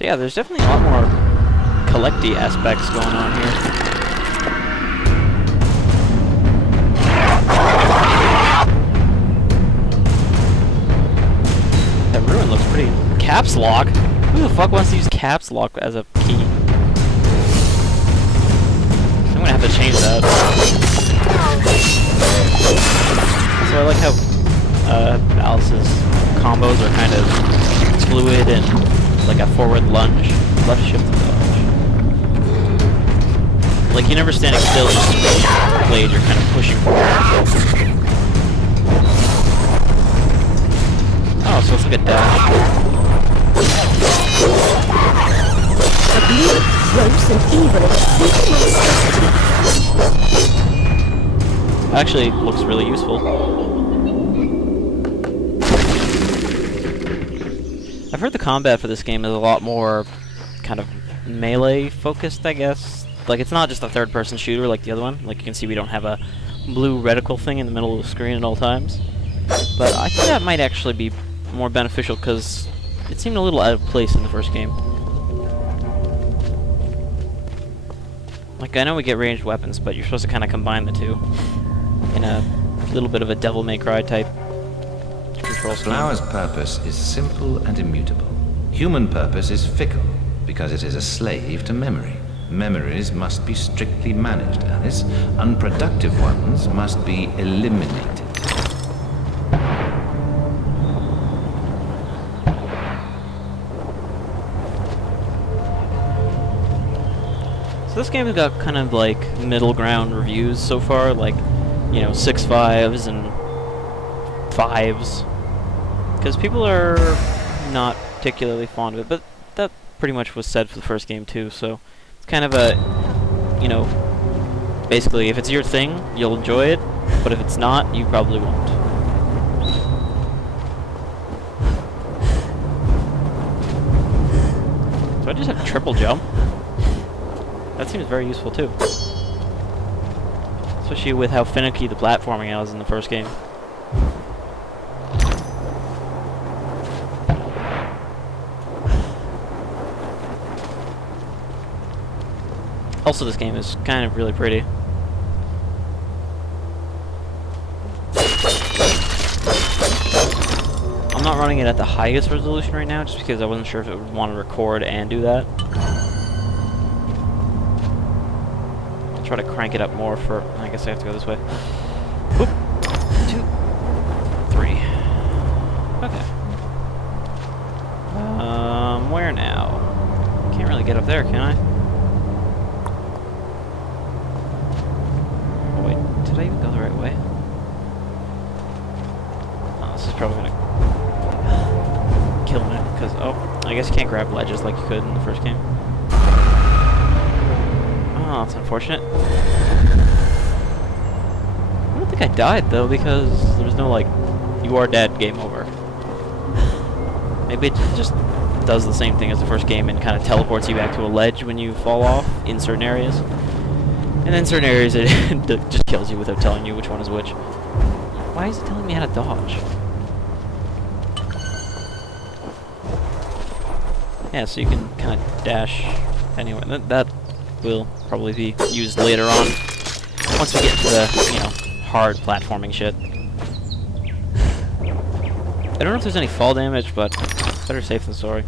So yeah, there's definitely a lot more collecty aspects going on here. That ruin looks pretty... Caps lock? Who the fuck wants to use caps lock as a key? I'm gonna have to change that. So I like how Alice's combos are kind of fluid and like a forward lunge, left shift and dodge. Like you're never standing still, just switching the blade, you're kind of pushing forward. Oh, so it's like a dash. Oblique, gross, and evil. Actually, looks really useful. I've heard the combat for this game is a lot more kind of melee focused, I guess. Like, it's not just a third-person shooter like the other one. Like, you can see we don't have a blue reticle thing in the middle of the screen at all times. But I think that might actually be more beneficial because it seemed a little out of place in the first game. Like, I know we get ranged weapons, but you're supposed to kind of combine the two in a little bit of a Devil May Cry type control scheme. Flower's purpose is simple and immutable. Human purpose is fickle, because it is a slave to memory. Memories must be strictly managed, Alice. Unproductive ones must be eliminated. So this game has got kind of like middle ground reviews so far, like, you know, 6 5s and 5s. Because people are not particularly fond of it, but that pretty much was said for the first game too, so it's kind of a, you know, basically if it's your thing, you'll enjoy it, but if it's not, you probably won't. So I just have triple jump. That seems very useful too. Especially with how finicky the platforming was in the first game. Also, this game is kind of really pretty. I'm not running it at the highest resolution right now, just because I wasn't sure if it would want to record and do that. I'll try to crank it up more for... I guess I have to go this way. Whoop. 2, 3. Okay. Where now? Can't really get up there, can I? Oh wait, did I even go the right way? Oh, this is probably gonna kill me, because, oh, I guess you can't grab ledges like you could in the first game. Oh, that's unfortunate. I don't think I died, though, because there was no, like, you are dead, game over. Maybe it just does the same thing as the first game and kind of teleports you back to a ledge when you fall off in certain areas. And then certain areas it just kills you without telling you which one is which. Why is it telling me how to dodge? Yeah, so you can kind of dash anywhere. That will probably be used later on, once we get to the, you know, hard platforming shit. I don't know if there's any fall damage, but better safe than sorry.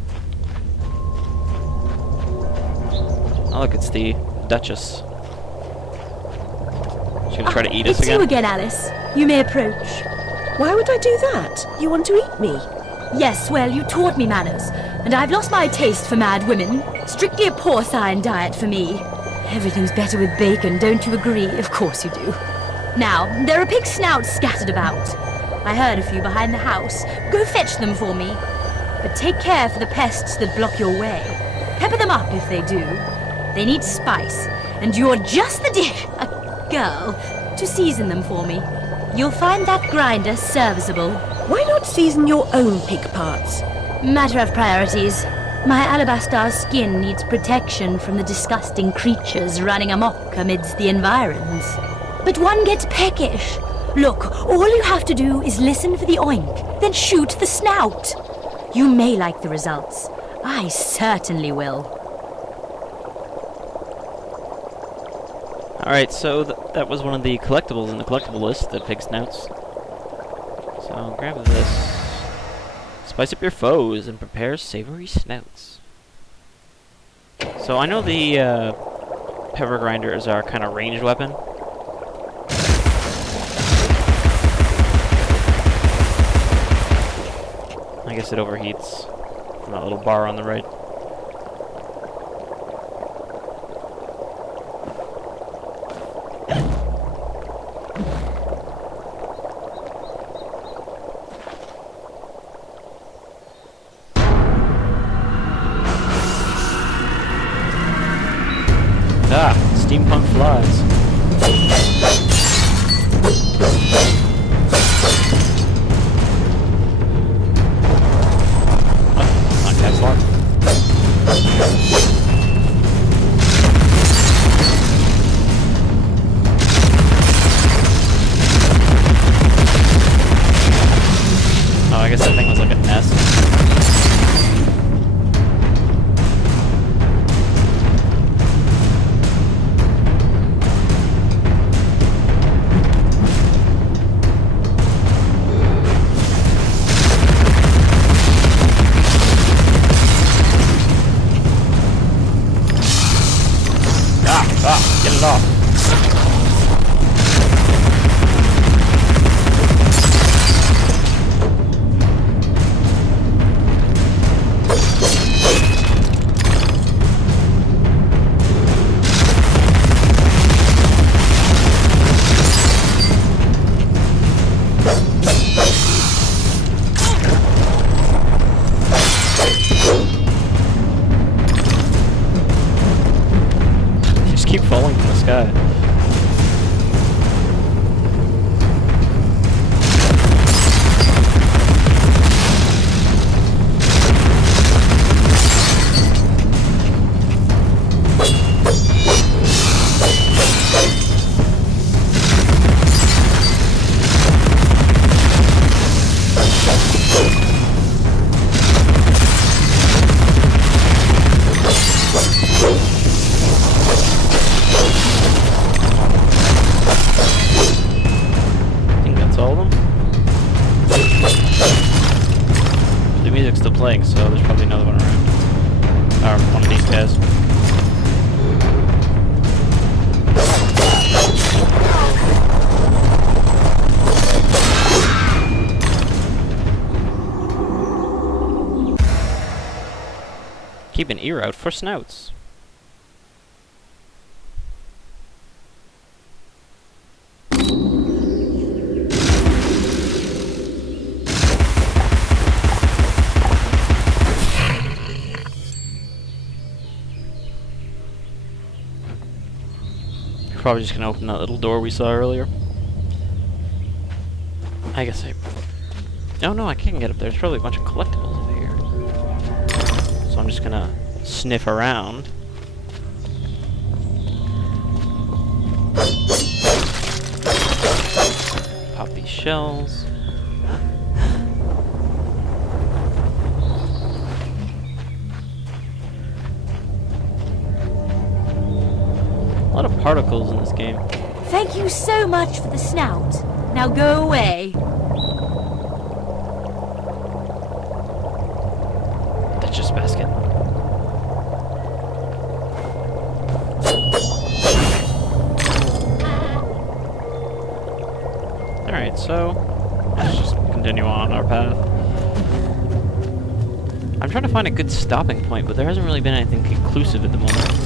Oh look, it's the Duchess. She's gonna try to eat us it's again? you again, Alice. You may approach. Why would I do that? You want to eat me? Yes, well, you taught me manners, and I've lost my taste for mad women. Strictly a porcine diet for me. Everything's better with bacon, don't you agree? Of course you do. Now, there are pig snouts scattered about. I heard a few behind the house. Go fetch them for me. But take care for the pests that block your way. Pepper them up if they do. They need spice, and you're just the girl to season them for me. You'll find that grinder serviceable. Why not season your own pig parts? Matter of priorities. My alabaster skin needs protection from the disgusting creatures running amok amidst the environs. But one gets peckish. Look, all you have to do is listen for the oink, then shoot the snout. You may like the results. I certainly will. Alright, so that was one of the collectibles in the collectible list, the pig snouts. So grab this. Spice up your foes and prepare savory snouts. So I know the pepper grinder is our kind of ranged weapon. I guess it overheats from that little bar on the right. Ah, steampunk flies. Oh, not cat's lock. Oh, I guess that thing was like a nest. Get it off. Just keep falling from the sky. Still playing, so there's probably another one around. Or one of these guys. Keep an ear out for snouts. Probably just gonna open that little door we saw earlier. I guess I... Oh no, I can't get up there. There's probably a bunch of collectibles over here. So I'm just gonna sniff around. Pop these shells. A lot of particles in this game. Thank you so much for the snout. Now go away. That's just basket. Alright, so let's just continue on our path. I'm trying to find a good stopping point, but there hasn't really been anything conclusive at the moment.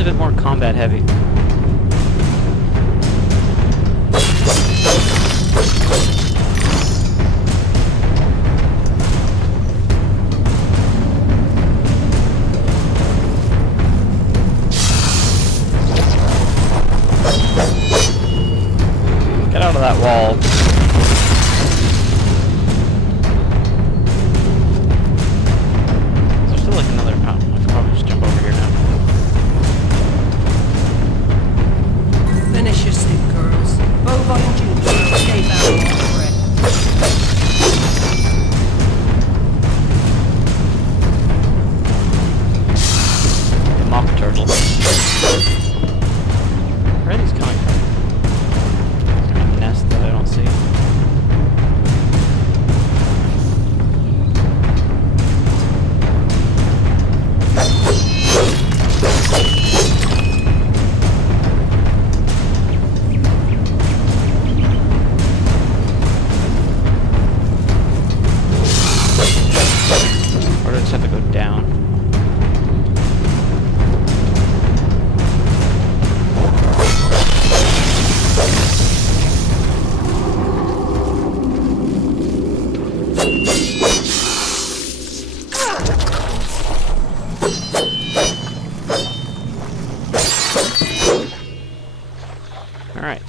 a bit more combat heavy. Get out of that wall. Is there still like another... Oh, I can probably just jump over here now. Finish your soup, girls. Bovine and Junior will stay back for it. The mock turtle. Where are these coming from? Is there a nest that I don't see? Or do I just have to go down? Alright.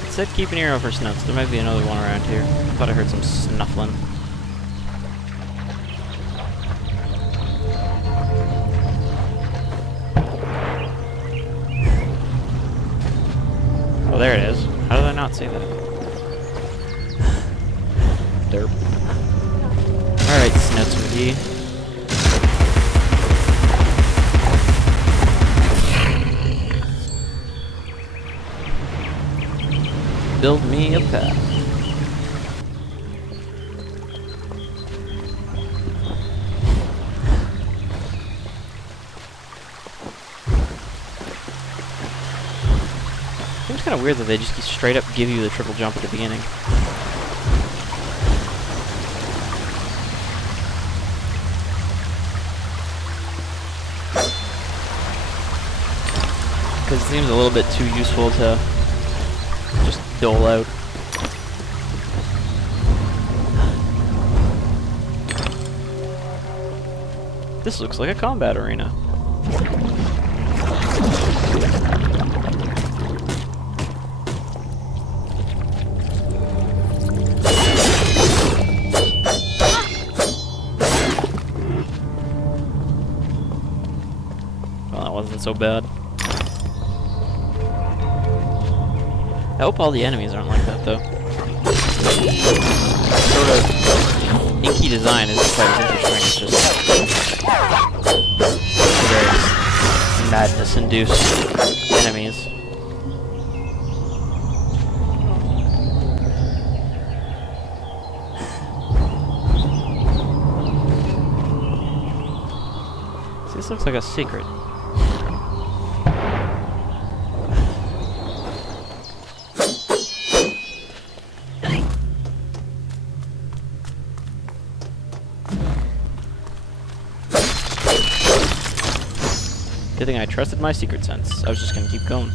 It said keep an ear out for snuts. There might be another one around here. I thought I heard some snuffling. Oh, there it is. How did I not see that? Derp. Alright, Snuts McGee. Build me a path. Seems kind of weird that they just straight up give you the triple jump at the beginning. Because it seems a little bit too useful to just dole out. This looks like a combat arena. Well, that wasn't so bad. I hope all the enemies aren't like that, though. Sort of inky design isn't quite as interesting. It's just very madness-induced enemies. See, this looks like a secret. Good thing I trusted my secret sense. I was just gonna keep going.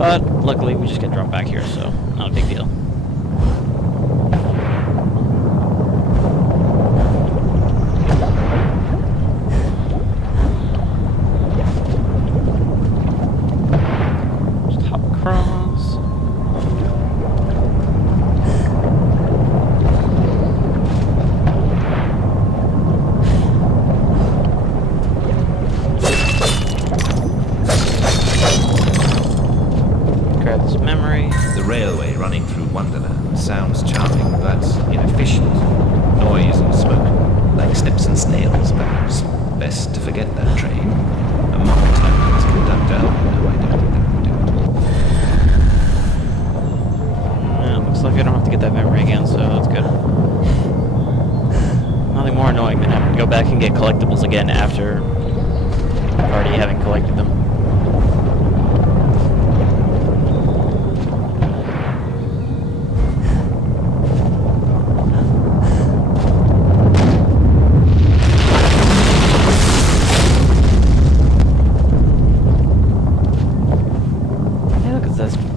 But luckily we just get dropped back here, so not a big deal. Just hop across. Grab this memory. The railway running through Wonderland sounds charming, but inefficient. Noise and smoke, like snips and snails, perhaps. Best to forget that train. A mock time as conductor. No, I don't think that would do it. Yeah, looks like I don't have to get that memory again, so that's good. Nothing more annoying than having to go back and get collectibles again after already having collected them.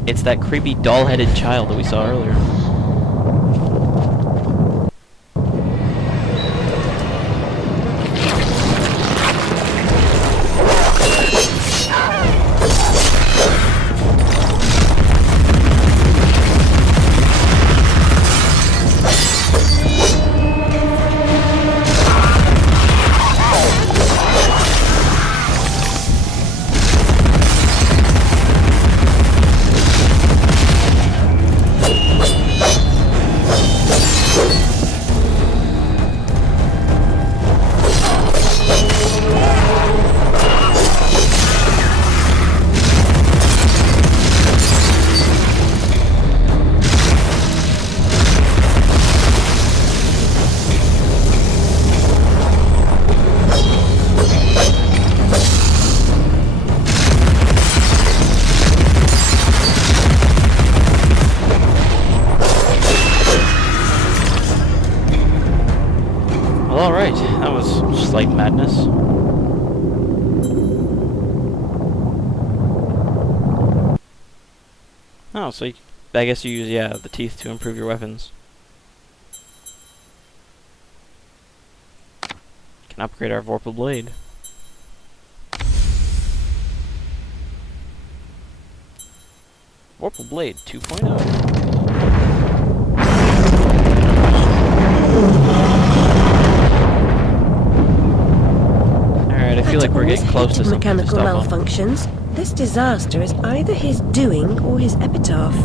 It's that creepy doll-headed child that we saw earlier. Alright, that was slight madness. Oh, so I guess you use, yeah, the teeth to improve your weapons. Can upgrade our Vorpal Blade. Vorpal Blade 2.0. I feel like we're getting close to some mechanical malfunctions. This disaster is either his doing or his epitaph.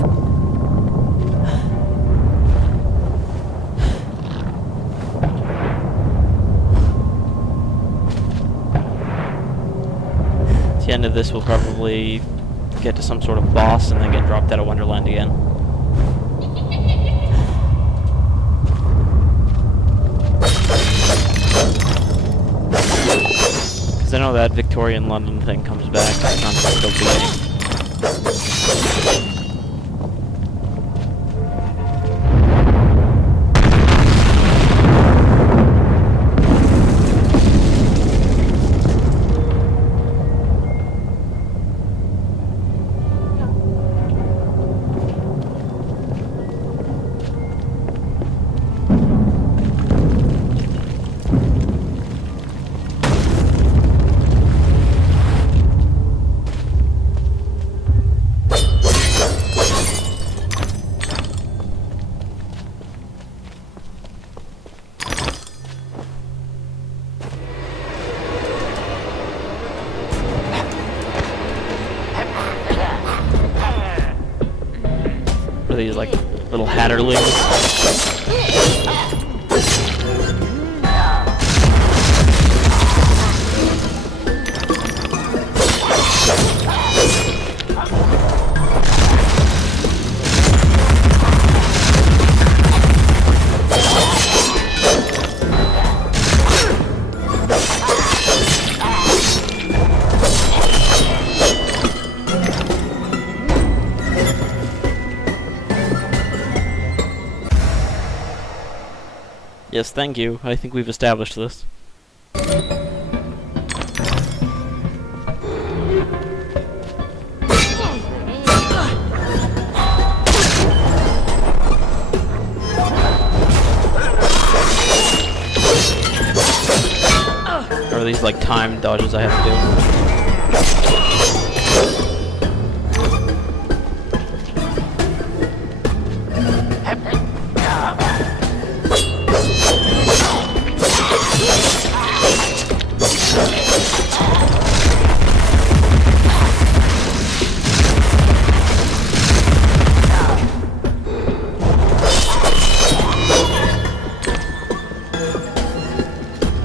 At the end of this, we'll probably get to some sort of boss and then get dropped out of Wonderland again. Because I know that Victorian London thing comes back. It's not just the beginning. These like little hatterlings. Yes, thank you. I think we've established this. these like time dodges I have to do.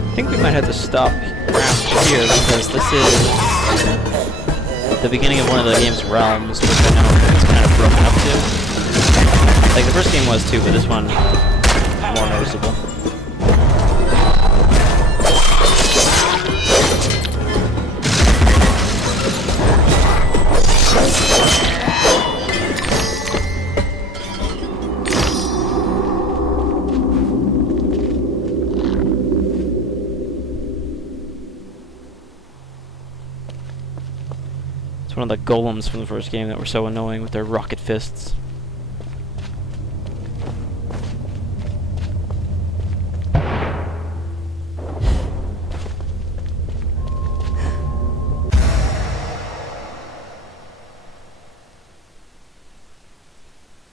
I think we might have to stop around here because this is the beginning of one of the game's realms, which I know it's kind of broken up to. Like the first game was too, but this one more noticeable. It's one of the golems from the first game that were so annoying with their rocket fists.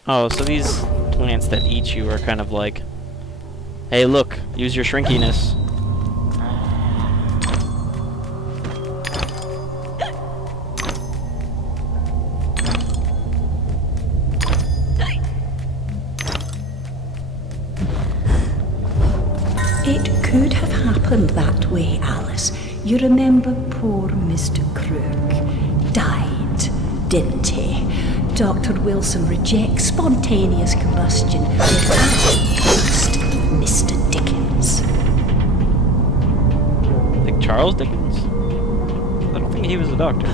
Oh, so these plants that eat you are kind of like, hey look, use your shrinkiness. It could have happened that way, Alice. You remember poor Mr. Crook died, didn't he? Dr. Wilson rejects spontaneous combustion, but I trust Mr. Dickens. Like Charles Dickens? I don't think he was a doctor.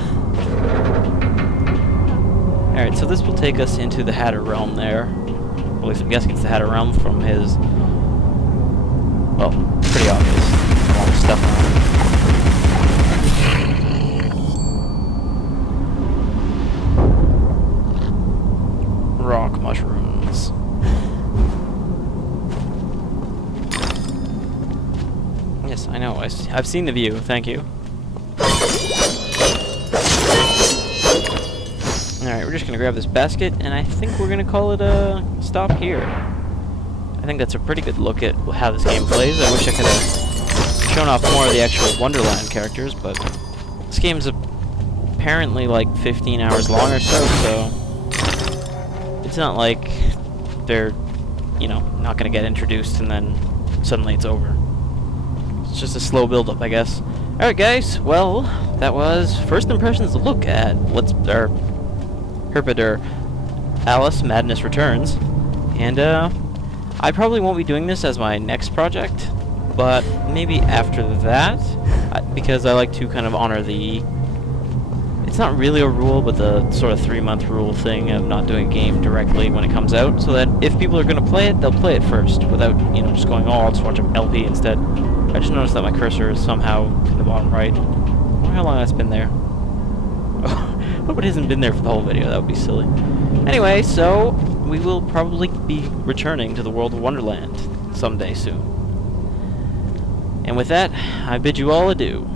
Alright, so this will take us into the Hatter realm there. Or at least I'm guessing it's the Hatter realm from his... well, pretty obvious. All the stuff on it. Rock mushrooms. Yes, I know. I've seen the view. Thank you. Alright, we're just gonna grab this basket, and I think we're gonna call it a stop here. I think that's a pretty good look at how this game plays. I wish I could have shown off more of the actual Wonderland characters, but this game's apparently like 15 hours long or so it's not like they're, you know, not gonna get introduced and then suddenly it's over. It's just a slow build-up, I guess. Alright guys, well, that was first impressions look at what's our Herpeter Alice Madness Returns. And I probably won't be doing this as my next project, but maybe after that, because I like to kind of honor the... It's not really a rule, but the sort of 3-month rule thing of not doing a game directly when it comes out, so that if people are going to play it, they'll play it first, without, you know, just going, oh, I'll just watch an LP instead. I just noticed that my cursor is somehow in the bottom right. I wonder how long that's been there. I hope it hasn't been there for the whole video, that would be silly. Anyway, so we will probably be returning to the world of Wonderland someday soon. And with that, I bid you all adieu.